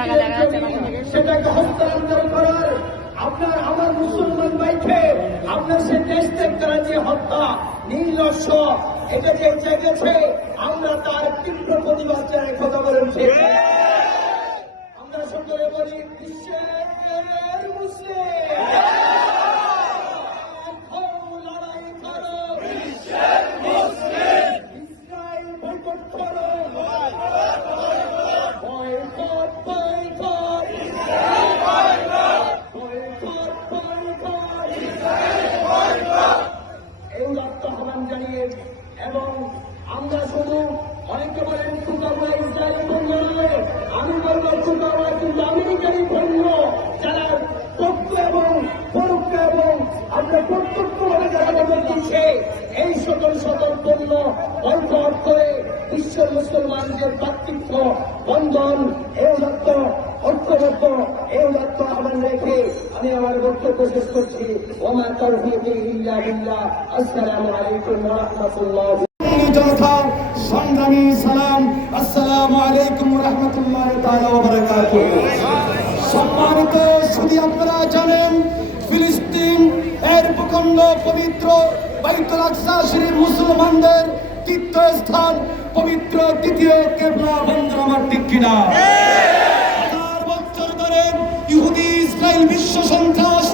লাগে দেখা যাচ্ছে সেটাকে হস্তান্তর করার আপনার আমার মুসলমান ভাইকে আপনার সে দেশ ত্যাগ করার যে হত্যা নির্লস্য এটা যে জেগেছে আমরা তার তীব্র প্রতিবাদ জানাই। কথা বলেন ঠিক আমরা সকলে বলি বিশ্বের মুসলিম। এবং আমরা শুধু অনেকে বলেন সুকামা ইসরায়েলি পণ্য নয়। আমি বলব সুকামা কিন্তু আমেরিকারই পণ্য যারা পক্ষ এবং পরোক্ষ এবং আমরা প্রত্যক্ষভাবে যারা মদত দিচ্ছে, এই সকল সকল পণ্য বয়কট করে বিশ্বের মুসলমানদের পার্থিত্ব বন্ধন এই রক্ত ঐক্যবদ্ধ, এই লক্ষ্য আহ্বান রেখে আমি আমার বক্তব্য শেষ করছি। ওমা তৌফিকি ইল্লা বিল্লাহ। আসসালামু আলাইকুম ওয়া রাহমাতুল্লাহ। জনতা সংগ্রামী আলাইকুম রহমতুল্লাহ জানেন, ফিলিস্তিন এর ভূখণ্ড পবিত্র পবিত্র দ্বিতীয় কেবলা বন্ধ আমার ঠিক কিনা? ইসরায়েল বিশ্ব সন্ত্রাস,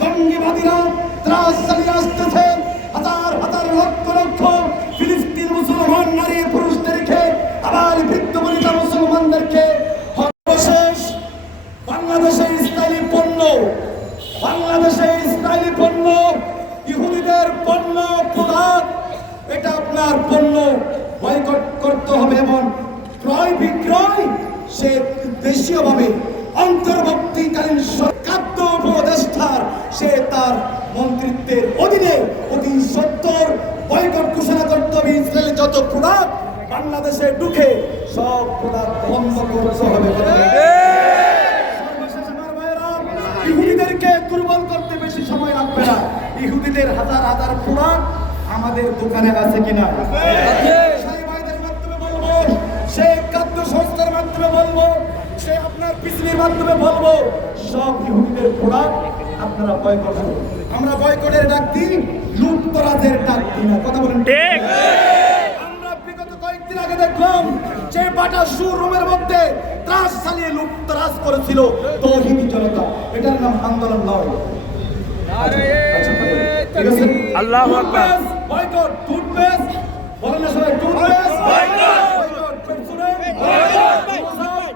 জঙ্গিবাদীরা ত্রাস চালিয়ে আসতেছে। হাজার হাজার লক্ষ লক্ষ ফিলিস্তিন মুসলমান, নারী, পুরুষদেরকে, আবার বৃদ্ধ বনিতা মুসলমানদেরকে। সর্বশেষ বাংলাদেশে ইসরায়েলি পণ্য বাংলাদেশে ইসরায়েলি পণ্য, ইহুদিদের পণ্য প্রোডাক্ট এটা আপনার পণ্য বয়কট করতে হবে এবং ক্রয় বিক্রয় সে দেশীয়ভাবে, অন্তর্বর্তীকালীন সে তার মন্ত্রিত্বের অধীনে অতি সত্তর বয়কট ঘোষণা করতে হবে। ইসরায়েলে যত প্রোডাক্ট বাংলাদেশে ঢুকে সব প্রোডাক্ট বন্ধ করতে হবে। ইহুদিদেরকে দুর্বল করতে বেশি সময় লাগবে না। ইহুদিদের হাজার হাজার পুরাণ আমাদের দোকানে আছে কিনা? সে খাদ্য সংস্থার মাধ্যমে বলব, সে আপনার বিজলির মাধ্যমে বলব, সব ইহুদিদের পুরাণ আপনারা বয়কট করুন। আমরা বয়কটের ডাক দিই লুপ্তরাজের ডাক দিই না। কথা বলেন। ঠিক। আমরা বিগত কয়েকদিন আগে দেখলাম যে বাটা সুর রুমের মধ্যে ত্রাস চালিয়ে লুপ্তরাজ করেছিল তৌহিদি জনতা। এটার নাম আন্দোলন নয়? আল্লাহু বয়কট টুথপেস্ট বলেন না সবাই toothpaste boycott Pepsodent boycott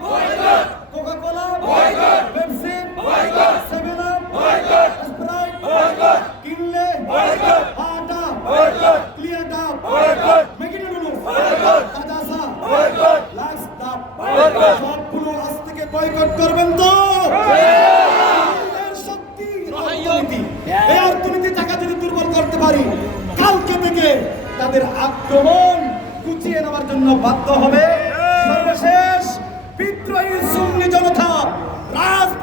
boycott Coca Cola boycott Pepsi boycott seven up boycott Sprite boycott Kinley boycott আটা boycott clear Dove boycott making noodles boycott কাদাসা boycott Lux Dove boycott সবগুলো আজ থেকে বয়কট করবেন তো এর শক্তি অর্থনীতি এই অর্থনীতি টাকা যদি দুর্বল করতে পারি কালকে থেকে তাদের আক্রমণ গুছিয়ে নেওয়ার জন্য বাধ্য হবে সর্বশেষ বিদ্রোহী সুন্নি জনতা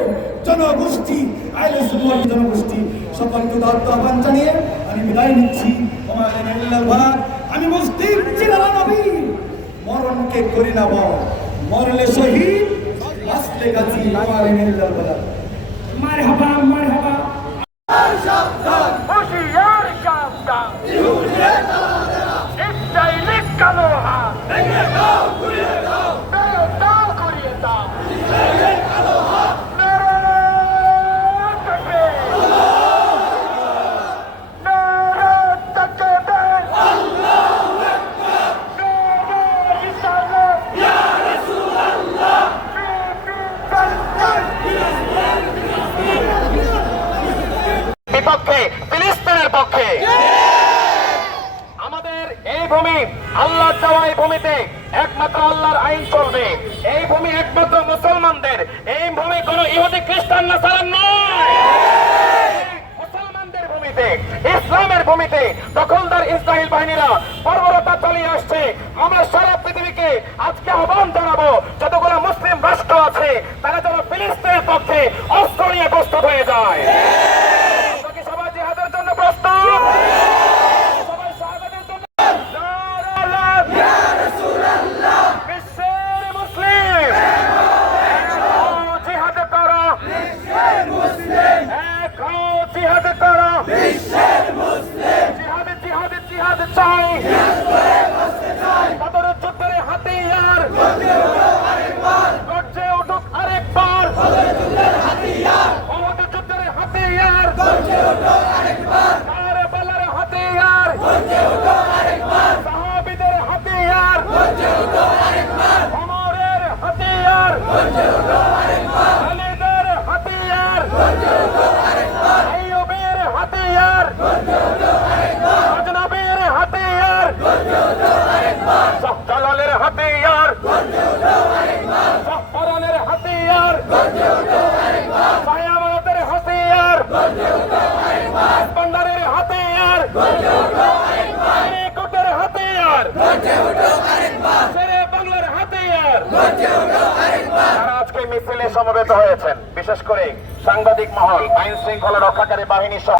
পক্ষেও জনগোষ্ঠী আইলে জনগোষ্ঠী সকলকে উদাত্ত আহ্বান জানিয়ে আমি বিদায় নিচ্ছি। আমি মুসলিম নবী। মরণকে করি না বল মরলে শহীদ আসলে গাছি আমার ইল্লাল্লাহ মারহাবা মারহাবা। হুশিয়ার সাবধান। ইসরায়েলি বিপক্ষে ফিলিস্তিনের পক্ষে। আমার ভূমি আল্লাহর দেওয়া এই ভূমিতে একমাত্র আল্লাহর আইন চলবে। এই ভূমি একমাত্র মুসলমানদের। এই ভূমি ইহুদি, খ্রিস্টান না মুসলমানদের ভূমিতে, ইসলামের ভূমিতে দখলদার ইসরায়েল বাহিনীরা বর্বরতা চালিয়ে আসছে। আমরা সারা পৃথিবীকে আজকে আহ্বান জানাব, যতগুলো মুসলিম রাষ্ট্র আছে, তারা যেন ফিলিস্তিনের পক্ষে অস্ত্র নিয়ে প্রস্তুত হয়ে যায় আমরা কি সবাই জিহাদের জন্য প্রস্তুত সবাই শাহাদাতের জন্য নারায়ণ! বিশ্বের মুসলিম ও জিহাদ করো এক হও জিহাদ করো জিহাদ জিহাদ জিহাদ চাই বদর যুদ্ধের হাতিয়ার গর্জে উঠুক আরেকবার ওহদ যুদ্ধের হাতিয়ার কারবালার হাতিয়ার সাহাবীদের হাতিয়ার ওমরের হাতিয়ার খালিদের হাতিয়ার আইয়ুবের হাতিয়ার আজনবীর হাতিয়ার শাহজালালের হাতিয়ার। মিছিলে সমবেত হয়েছেন। বিশেষ করে সাংবাদিক মহল আইন শৃঙ্খলা রক্ষাকারী বাহিনী সহ।